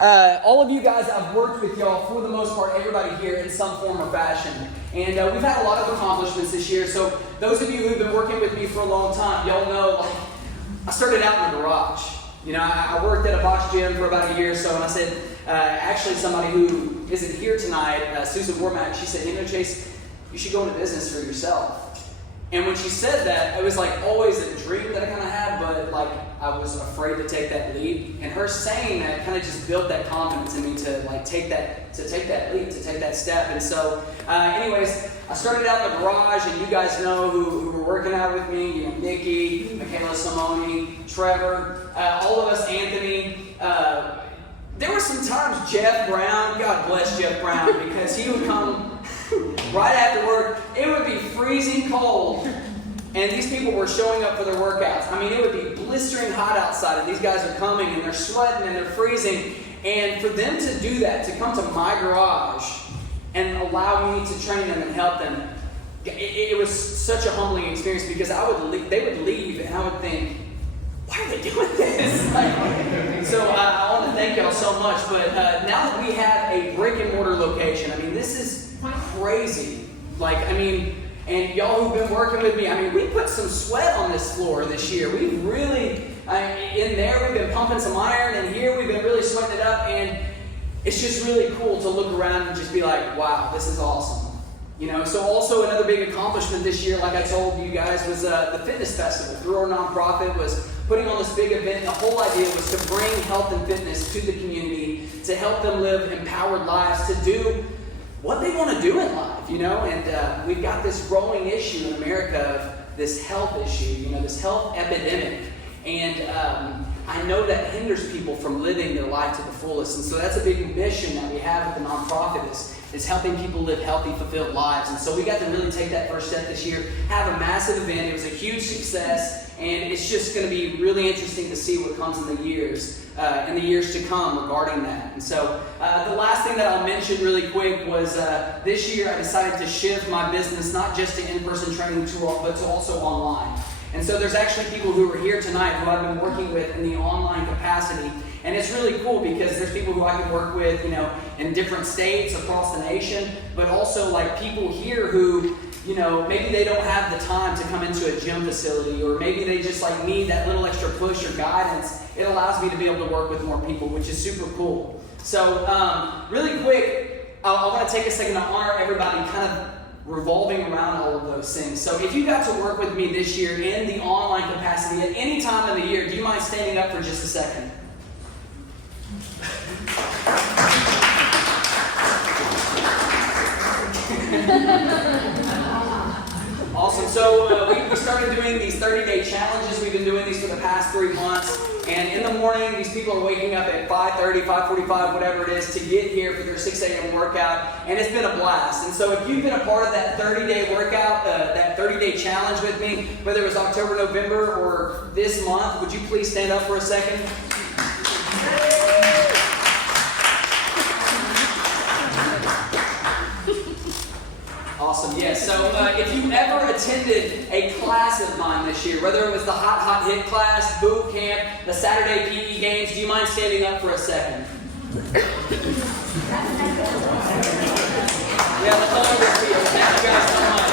all of you guys, I've worked with y'all for the most part, everybody here in some form or fashion. And we've had a lot of accomplishments this year. So those of you who've been working with me for a long time, y'all know, like, I started out in the garage. You know, I worked at a box gym for about a year or so, and I said, actually somebody who isn't here tonight, Susan Wormack, she said, you know, Chase, you should go into business for yourself. And when she said that, it was like always a dream that I kind of had, but like I was afraid to take that leap. And her saying that kind of just built that confidence in me to like take that leap, to take that step. And so, anyways, I started out in the garage, and you guys know who were working out with me. You know, Nikki, Michaela Simone, Trevor, all of us, Anthony. There were some times Jeff Brown, God bless Jeff Brown, because he would come right after work. It would be freezing cold, and these people were showing up for their workouts. I mean, it would be blistering hot outside, and these guys are coming, and they're sweating, and they're freezing. And for them to do that, to come to my garage and allow me to train them and help them, it was such a humbling experience, because they would leave, and I would think, why are they doing this? So I want to thank y'all so much. But now that we have a brick and mortar location, I mean, this is crazy. And y'all who've been working with me, I mean, we put some sweat on this floor this year. We've really, in there, we've been pumping some iron, and here we've been really sweating it up. And it's just really cool to look around and just be like, wow, this is awesome. You know, so also another big accomplishment this year, like I told you guys, was the fitness festival. Through our nonprofit was putting on this big event. The whole idea was to bring health and fitness to the community, to help them live empowered lives, to do what they want to do in life, you know. And we've got this growing issue in America of this health issue, you know, this health epidemic. And I know that hinders people from living their life to the fullest. And so that's a big mission that we have with the nonprofit is helping people live healthy, fulfilled lives. And so we got to really take that first step this year, have a massive event. It was a huge success, and it's just going to be really interesting to see what comes in the years to come regarding that. And so the last thing that I'll mention really quick was this year I decided to shift my business not just to in-person training but to also online. And so there's actually people who are here tonight who I've been working with in the online capacity. And it's really cool because there's people who I can work with, you know, in different states across the nation, but also like people here who, you know, maybe they don't have the time to come into a gym facility, or maybe they just like need that little extra push or guidance. It allows me to be able to work with more people, which is super cool. So really quick, I want to take a second to honor everybody kind of revolving around all of those things. So if you got to work with me this year in the online capacity at any time of the year, do you mind standing up for just a second? Awesome. So we started doing these 30-day challenges. We've been doing these for the past 3 months. And in the morning, these people are waking up at 5:30, 5:45, whatever it is, to get here for their 6 a.m. workout. And it's been a blast. And so if you've been a part of that 30-day workout, that 30-day challenge with me, whether it was October, November, or this month, would you please stand up for a second? Awesome, yes. So if you ever attended a class of mine this year, whether it was the Hot Hit class, boot camp, the Saturday PE games, do you mind standing up for a second? Yeah, let's all over this field. Thank you guys so much.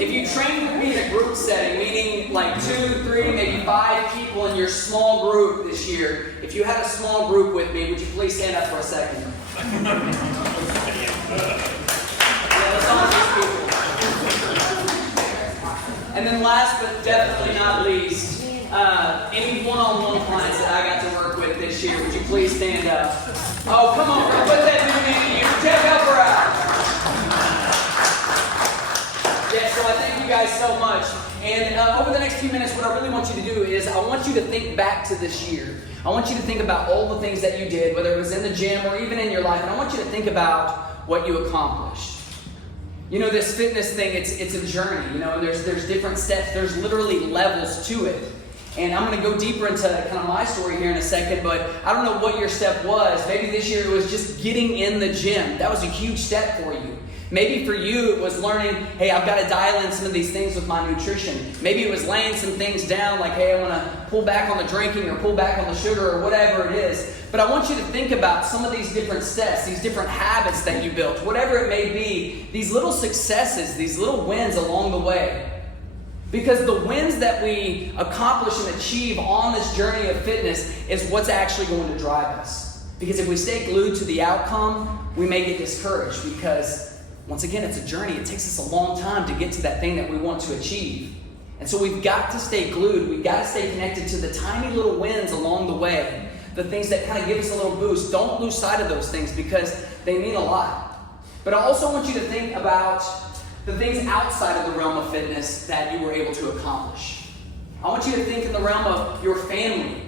If you train with me in a group setting, meaning like 2, 3, maybe 5 people in your small group this year, if you had a small group with me, would you please stand up for a second? Yeah, let's honor these people. And then last but definitely not least, any one-on-one clients that I got to work with this year, would you please stand up? Oh, come on, bro, put that new name in you. Check out for out. Yeah, so I thank you guys so much. And over the next few minutes, what I really want you to do is I want you to think back to this year. I want you to think about all the things that you did, whether it was in the gym or even in your life, and I want you to think about what you accomplished. You know, this fitness thing, it's a journey, you know, and there's different steps. There's literally levels to it. And I'm going to go deeper into kind of my story here in a second, but I don't know what your step was. Maybe this year it was just getting in the gym. That was a huge step for you. Maybe for you, it was learning, hey, I've got to dial in some of these things with my nutrition. Maybe it was laying some things down like, hey, I want to pull back on the drinking or pull back on the sugar or whatever it is. But I want you to think about some of these different steps, these different habits that you built, whatever it may be, these little successes, these little wins along the way. Because the wins that we accomplish and achieve on this journey of fitness is what's actually going to drive us. Because if we stay glued to the outcome, we may get discouraged because, once again, it's a journey. It takes us a long time to get to that thing that we want to achieve. And so we've got to stay glued. We've got to stay connected to the tiny little wins along the way, the things that kind of give us a little boost. Don't lose sight of those things because they mean a lot. But I also want you to think about the things outside of the realm of fitness that you were able to accomplish. I want you to think in the realm of your family,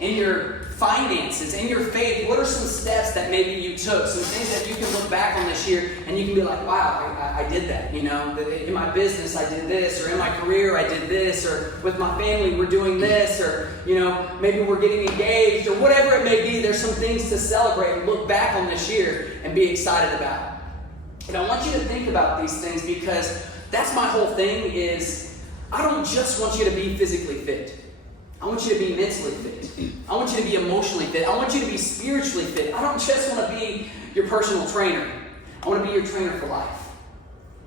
in your finances, in your faith. What are some steps that maybe you took? Some things that you can look back on this year and you can be like, wow, I did that. You know, in my business I did this, or in my career I did this, or with my family we're doing this, or you know, maybe we're getting engaged, or whatever it may be. There's some things to celebrate and look back on this year and be excited about. And I want you to think about these things because that's my whole thing is I don't just want you to be physically fit. I want you to be mentally fit. I want you to be emotionally fit. I want you to be spiritually fit. I don't just want to be your personal trainer. I want to be your trainer for life.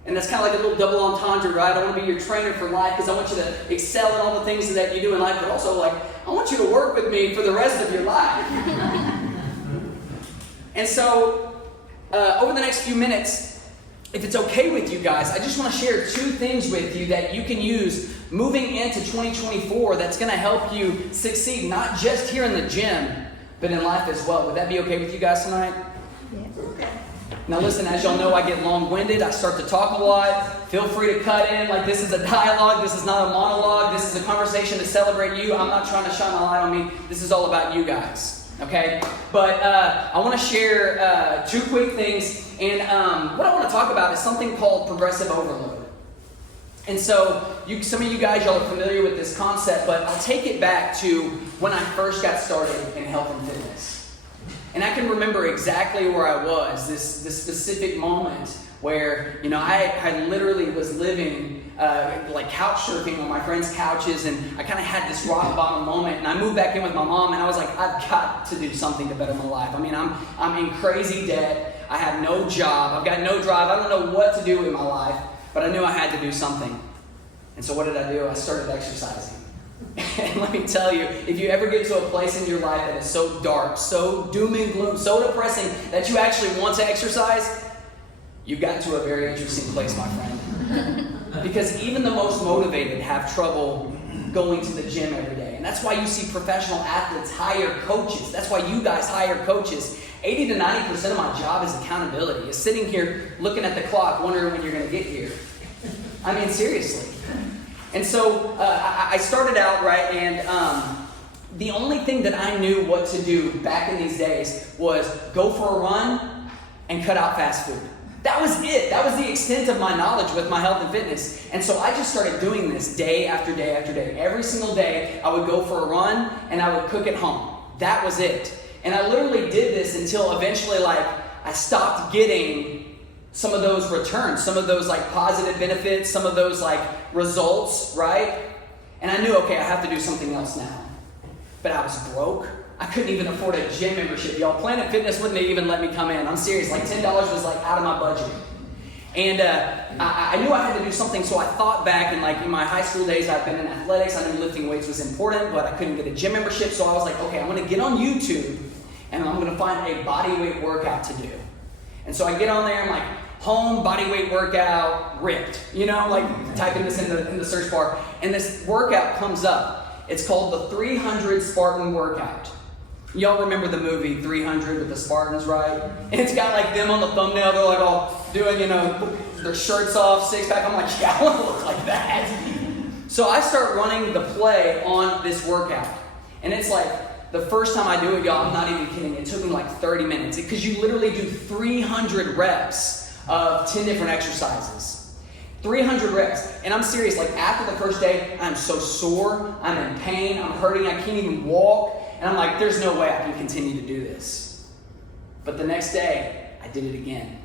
And that's kind of like a little double entendre, right? I want to be your trainer for life because I want you to excel in all the things that you do in life, but also like I want you to work with me for the rest of your life. And so over the next few minutes, if it's okay with you guys, I just want to share 2 things with you that you can use moving into 2024 that's going to help you succeed, not just here in the gym, but in life as well. Would that be okay with you guys tonight? Yes. Now listen, as y'all know, I get long-winded. I start to talk a lot. Feel free to cut in. Like, this is a dialogue. This is not a monologue. This is a conversation to celebrate you. I'm not trying to shine a light on me. This is all about you guys. Okay? But I want to share 2 quick things. And what I want to talk about is something called progressive overload. And so some of you guys, y'all are familiar with this concept, but I'll take it back to when I first got started in health and fitness. And I can remember exactly where I was, this specific moment where, you know, I literally was living like couch surfing on my friends' couches, and I kind of had this rock bottom moment, and I moved back in with my mom, and I was like, I've got to do something to better my life. I mean, I'm in crazy debt. I have no job. I've got no drive. I don't know what to do with my life, but I knew I had to do something. And so what did I do? I started exercising. And let me tell you, if you ever get to a place in your life that is so dark, so doom and gloom, so depressing that you actually want to exercise, you got to a very interesting place, my friend. Because even the most motivated have trouble going to the gym every day. And that's why you see professional athletes hire coaches. That's why you guys hire coaches. 80 to 90% of my job is accountability. Is sitting here looking at the clock wondering when you're going to get here. I mean, seriously. And so I started out, right, and the only thing that I knew what to do back in these days was go for a run and cut out fast food. That was it. That was the extent of my knowledge with my health and fitness. And so I just started doing this day after day after day. Every single day, I would go for a run and I would cook at home. That was it. And I literally did this until eventually, like, I stopped getting some of those returns, some of those, like, positive benefits, some of those, like, results, right? And I knew, okay, I have to do something else now. But I was broke. I couldn't even afford a gym membership, y'all. Planet Fitness wouldn't even let me come in. I'm serious. Like, $10 was, like, out of my budget. And I knew I had to do something, so I thought back, and like in my high school days, I've been in athletics. I knew lifting weights was important, but I couldn't get a gym membership. So I was like, okay, I'm going to get on YouTube, and I'm going to find a body weight workout to do. And so I get on there, I'm like, home body weight workout, ripped. You know, like typing this in the search bar, and this workout comes up. It's called the 300 Spartan Workout. Y'all remember the movie 300 with the Spartans, right? And it's got like them on the thumbnail. They're like all doing, you know, their shirts off, six-pack. I'm like, yeah, I want to look like that. So I start running the play on this workout. And it's like, the first time I do it, y'all, I'm not even kidding. It took me like 30 minutes. Because you literally do 300 reps of 10 different exercises. 300 reps. And I'm serious, like after the first day, I'm so sore. I'm in pain. I'm hurting. I can't even walk. And I'm like, there's no way I can continue to do this. But the next day, I did it again.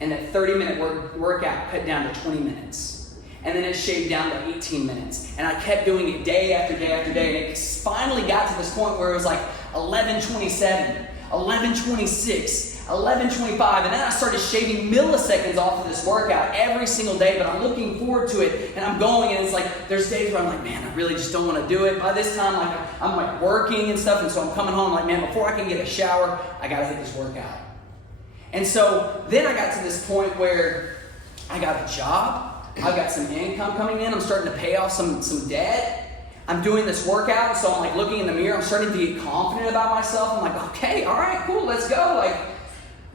And that 30-minute workout cut down to 20 minutes. And then it shaved down to 18 minutes. And I kept doing it day after day after day. And it finally got to this point where it was like 11:27, 11:26, 11:25. And then I started shaving milliseconds off of this workout every single day. But I'm looking forward to it. And I'm going. And it's like, there's days where I'm like, man, I really just don't want to do it. By this time, I'm working and stuff. And so I'm coming home like, man, before I can get a shower, I got to hit this workout. And so then I got to this point where I got a job. I've got some income coming in. I'm starting to pay off some debt. I'm doing this workout, so I'm like looking in the mirror. I'm starting to get confident about myself. I'm like, okay, all right, cool, let's go.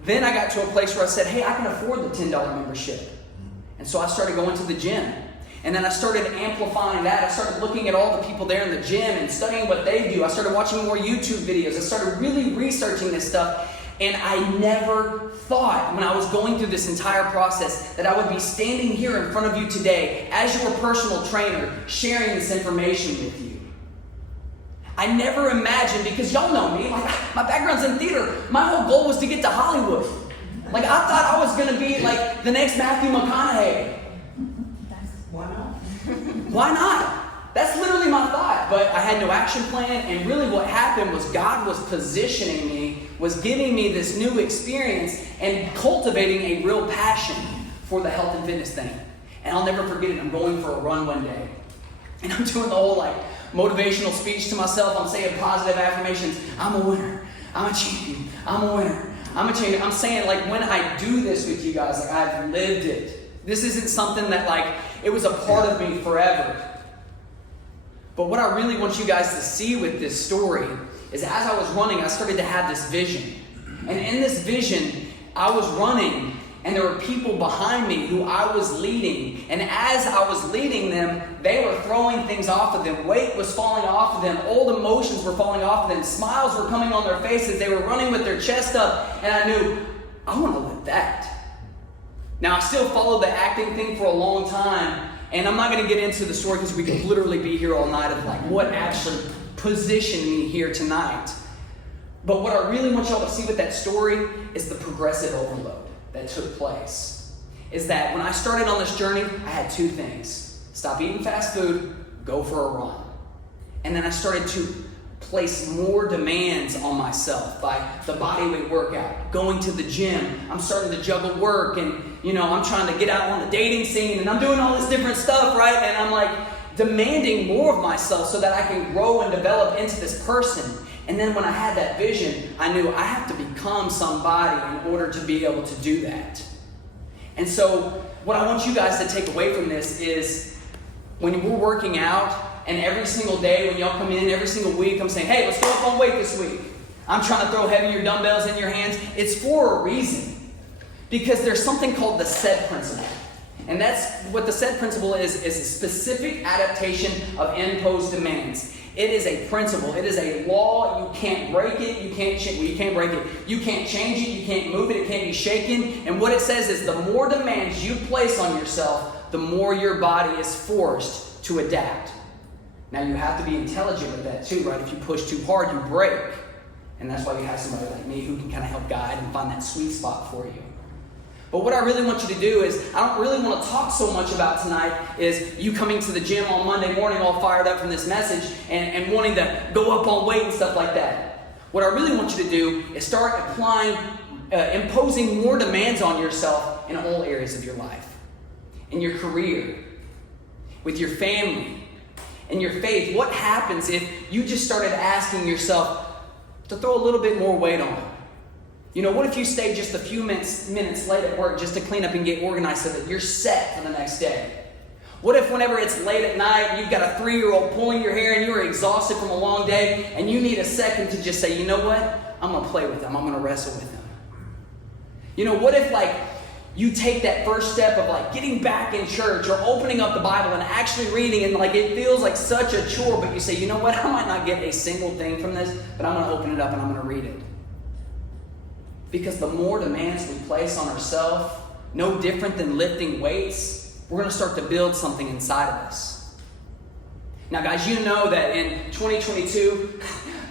Then I got to a place where I said, hey, I can afford the $10 membership. And so I started going to the gym. And then I started amplifying that. I started looking at all the people there in the gym and studying what they do. I started watching more YouTube videos. I started really researching this stuff. And I never thought, when I was going through this entire process, that I would be standing here in front of you today as your personal trainer, sharing this information with you. I never imagined, because y'all know me, my background's in theater. My whole goal was to get to Hollywood. I thought I was going to be like the next Matthew McConaughey. Why not? Why not? That's literally my thought, but I had no action plan, and really what happened was God was positioning me, was giving me this new experience, and cultivating a real passion for the health and fitness thing. And I'll never forget it. I'm going for a run one day, and I'm doing the whole motivational speech to myself. I'm saying positive affirmations. I'm a winner. I'm a champion. I'm a winner. I'm a champion. I'm saying when I do this with you guys, I've lived it. This isn't something that it was a part of me forever. But what I really want you guys to see with this story is, as I was running, I started to have this vision. And in this vision, I was running, and there were people behind me who I was leading. And as I was leading them, they were throwing things off of them. Weight was falling off of them. Old emotions were falling off of them. Smiles were coming on their faces. They were running with their chest up. And I knew, I want to live that. Now, I still followed the acting thing for a long time. And I'm not going to get into the story because we could literally be here all night of what actually positioned me here tonight. But what I really want y'all to see with that story is the progressive overload that took place. Is that when I started on this journey, I had two things. Stop eating fast food, go for a run. And then I started to place more demands on myself by the bodyweight workout, going to the gym. I'm starting to juggle work, and I'm trying to get out on the dating scene, and I'm doing all this different stuff, right? And I'm demanding more of myself so that I can grow and develop into this person. And then when I had that vision, I knew I have to become somebody in order to be able to do that. And so what I want you guys to take away from this is, when we're working out, and every single day when y'all come in, every single week, I'm saying, hey, let's go up on weight this week. I'm trying to throw heavier dumbbells in your hands. It's for a reason. Because there's something called the SAID principle. And that's what the SAID principle is a specific adaptation of imposed demands. It is a principle. It is a law. You can't break it. You can't break it. You can't change it. You can't move it. It can't be shaken. And what it says is, the more demands you place on yourself, the more your body is forced to adapt. Now, you have to be intelligent with that too, right? If you push too hard, you break. And that's why you have somebody like me who can kind of help guide and find that sweet spot for you. But what I really want you to do is, I don't really want to talk so much about tonight is you coming to the gym on Monday morning all fired up from this message and wanting to go up on weight and stuff like that. What I really want you to do is start applying, imposing more demands on yourself in all areas of your life. In your career, with your family, in your faith. What happens if you just started asking yourself to throw a little bit more weight on? What if you stayed just a few minutes late at work just to clean up and get organized so that you're set for the next day? What if whenever it's late at night, you've got a 3-year-old pulling your hair and you're exhausted from a long day and you need a second to just say, you know what? I'm going to play with them. I'm going to wrestle with them. What if you take that first step of getting back in church or opening up the Bible and actually reading, and it feels like such a chore, but you say, you know what, I might not get a single thing from this, but I'm going to open it up and I'm going to read it. Because the more demands we place on ourselves, no different than lifting weights, we're going to start to build something inside of us. Now, guys, you know that in 2022,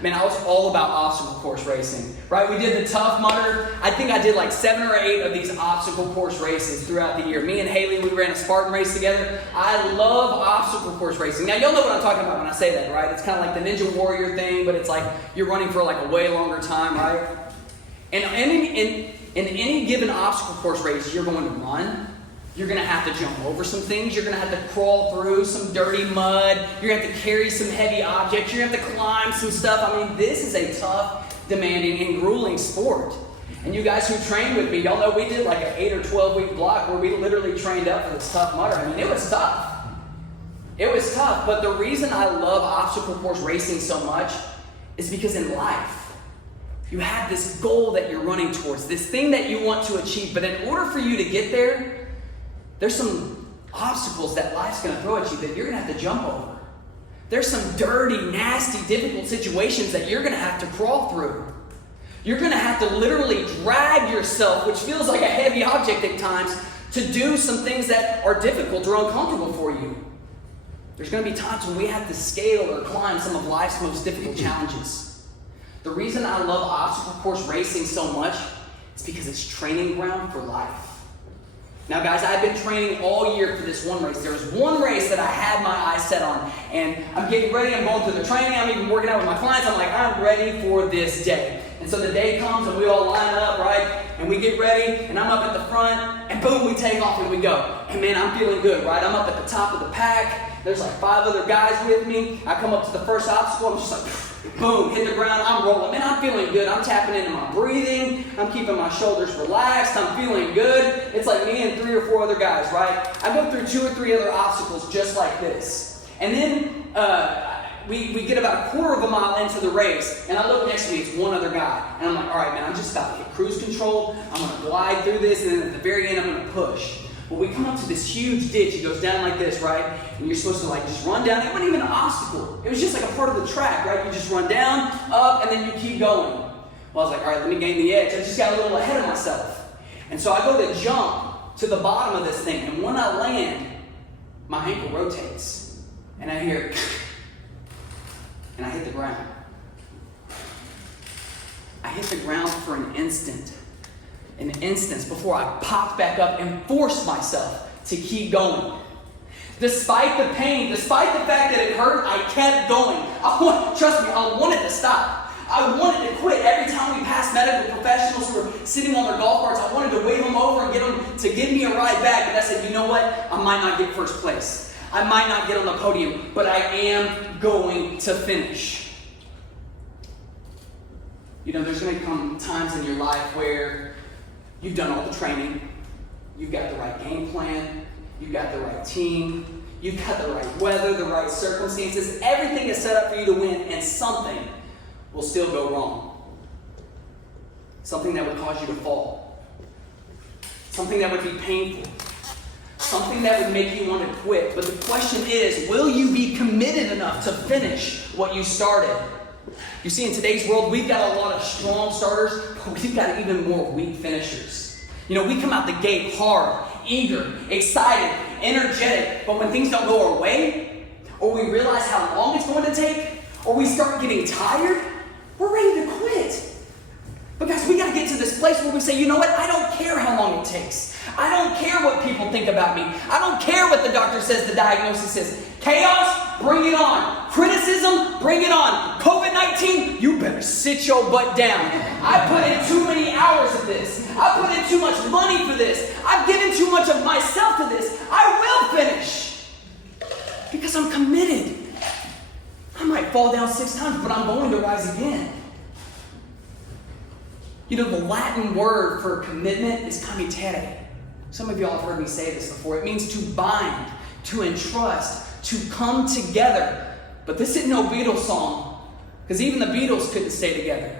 man, I was all about obstacle course racing, right? We did the Tough Mudder. I think I did like 7 or 8 of these obstacle course races throughout the year. Me and Haley, we ran a Spartan race together. I love obstacle course racing. Now, y'all know what I'm talking about when I say that, right? It's kind of like the Ninja Warrior thing, but it's like you're running for like a way longer time, right? And in any given obstacle course race, you're going to run. You're going to have to jump over some things. You're going to have to crawl through some dirty mud. You're going to have to carry some heavy objects. You're going to have to climb some stuff. I mean, this is a tough, demanding, and grueling sport. And you guys who trained with me, y'all know we did like an 8 or 12 week block where we literally trained up for this Tough Mudder. I mean, it was tough. It was tough. But the reason I love obstacle course racing so much is because in life, you have this goal that you're running towards, this thing that you want to achieve. But in order for you to get there, there's some obstacles that life's going to throw at you that you're going to have to jump over. There's some dirty, nasty, difficult situations that you're going to have to crawl through. You're going to have to literally drag yourself, which feels like a heavy object at times, to do some things that are difficult or uncomfortable for you. There's going to be times when we have to scale or climb some of life's most difficult challenges. The reason I love obstacle course racing so much is because it's training ground for life. Now, guys, I've been training all year for this one race. There was one race that I had my eyes set on, and I'm getting ready. I'm going through the training. I'm even working out with my clients. I'm like, I'm ready for this day. And so the day comes, and we all line up, right? And we get ready, and I'm up at the front, and boom, we take off, and we go. And man, I'm feeling good, right? I'm up at the top of the pack. There's like 5 other guys with me. I come up to the first obstacle. I'm just like, boom, hit the ground. I'm rolling. Man, I'm feeling good. I'm tapping into my breathing. I'm keeping my shoulders relaxed. I'm feeling good. It's like me and 3 or 4 other guys, right? I go through 2 or 3 other obstacles just like this. And then we get about a quarter of a mile into the race, and I look next to me, it's one other guy. And I'm like, all right, man, I'm just about to hit cruise control. I'm going to glide through this, and then at the very end, I'm going to push. Well, we come up to this huge ditch. It goes down like this, right? And you're supposed to like just run down. It wasn't even an obstacle. It was just like a part of the track, right? You just run down, up, and then you keep going. Well, I was like, all right, let me gain the edge. I just got a little ahead of myself. And so I go to jump to the bottom of this thing. And when I land, my ankle rotates. And I hear, and I hit the ground. I hit the ground for an instance before I popped back up and forced myself to keep going. Despite the pain, despite the fact that it hurt, I kept going. Trust me, I wanted to stop. I wanted to quit. Every time we passed medical professionals who were sitting on their golf carts, I wanted to wave them over and get them to give me a ride back. But I said, you know what? I might not get first place. I might not get on the podium, but I am going to finish. You know, there's going to come times in your life where you've done all the training, you've got the right game plan, you've got the right team, you've got the right weather, the right circumstances. Everything is set up for you to win, and something will still go wrong. Something that would cause you to fall. Something that would be painful. Something that would make you want to quit. But the question is, will you be committed enough to finish what you started? You see, in today's world, we've got a lot of strong starters, but we've got even more weak finishers. You know, we come out the gate hard, eager, excited, energetic, but when things don't go our way, or we realize how long it's going to take, or we start getting tired, we're ready to quit. But guys, we got to get to this place where we say, you know what? I don't care how long it takes. I don't care what people think about me. I don't care what the doctor says the diagnosis is. Chaos, bring it on. Criticism, bring it on. COVID-19, you better sit your butt down. I put in too many hours of this. I put in too much money for this. I've given too much of myself to this. I will finish because I'm committed. I might fall down 6 times, but I'm going to rise again. You know, the Latin word for commitment is committere. Some of y'all have heard me say this before. It means to bind, to entrust, to come together. But this isn't no Beatles song, because even the Beatles couldn't stay together.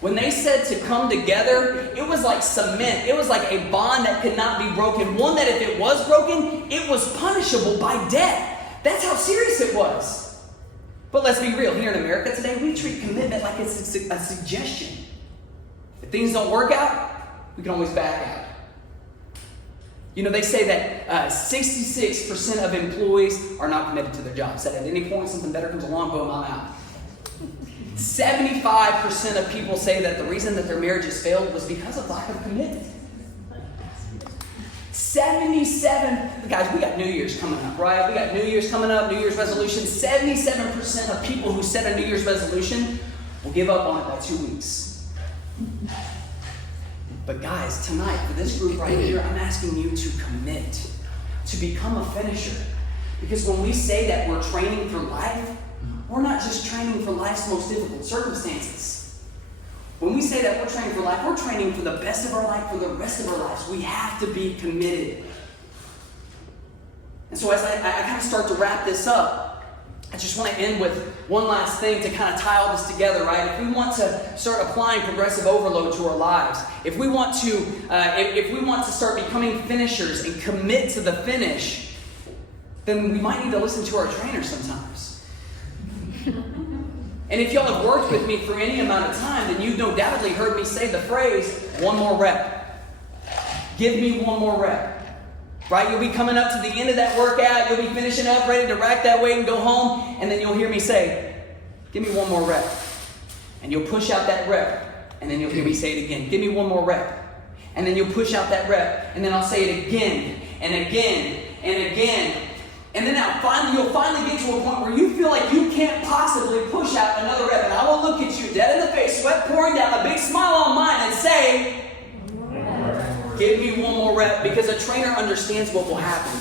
When they said to come together, it was like cement. It was like a bond that could not be broken. One that if it was broken, it was punishable by death. That's how serious it was. But let's be real. Here in America today, we treat commitment like it's a suggestion. If things don't work out, we can always back out. You know, they say that 66% of employees are not committed to their jobs. That at any point something better comes along, boom, I'm out. 75% of people say that the reason that their marriages failed was because of lack of commitment. 77, guys, we got New Year's coming up, right? We got New Year's coming up, New Year's resolution. 77% of people who set a New Year's resolution will give up on it by 2 weeks. But guys, tonight, for this group right here, I'm asking you to commit, to become a finisher. Because when we say that we're training for life, we're not just training for life's most difficult circumstances. When we say that we're training for life, we're training for the best of our life, for the rest of our lives. We have to be committed. And so as I kind of start to wrap this up, I just want to end with one last thing to kind of tie all this together, right? If we want to start applying progressive overload to our lives, if we want to start becoming finishers and commit to the finish, then we might need to listen to our trainer sometimes. And if y'all have worked with me for any amount of time, then you've no doubtly heard me say the phrase, one more rep. Give me one more rep. Right? You'll be coming up to the end of that workout. You'll be finishing up, ready to rack that weight and go home. And then you'll hear me say, give me one more rep. And you'll push out that rep. And then you'll hear me say it again. Give me one more rep. And then you'll push out that rep. And then I'll say it again and again and again. And then you'll finally get to a point where you feel like you can't possibly push out another rep. And I will look at you dead in the face, sweat pouring down, a big smile on mine, and say, give me one more rep, because a trainer understands what will happen.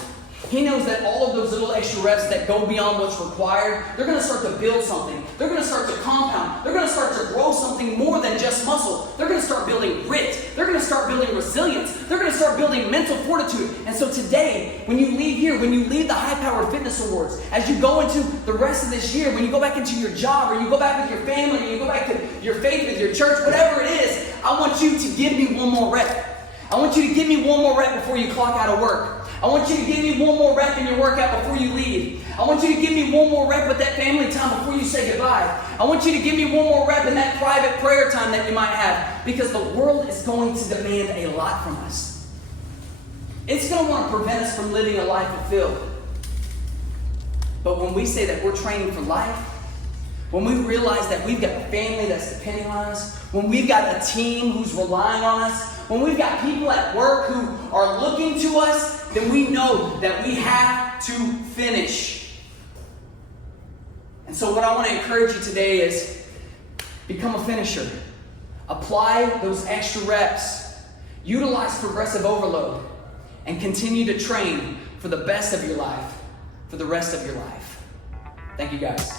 He knows that all of those little extra reps that go beyond what's required, they're going to start to build something. They're going to start to compound. They're going to start to grow something more than just muscle. They're going to start building grit. They're going to start building resilience. They're going to start building mental fortitude. And so today, when you leave here, when you leave the High Powered Fitness Awards, as you go into the rest of this year, when you go back into your job, or you go back with your family, or you go back to your faith with your church, whatever it is, I want you to give me one more rep. I want you to give me one more rep before you clock out of work. I want you to give me one more rep in your workout before you leave. I want you to give me one more rep with that family time before you say goodbye. I want you to give me one more rep in that private prayer time that you might have, because the world is going to demand a lot from us. It's going to want to prevent us from living a life fulfilled. But when we say that we're training for life, when we realize that we've got a family that's depending on us, when we've got a team who's relying on us, when we've got people at work who are looking to us, then we know that we have to finish. And so what I want to encourage you today is become a finisher. Apply those extra reps. Utilize progressive overload. And continue to train for the best of your life, for the rest of your life. Thank you guys.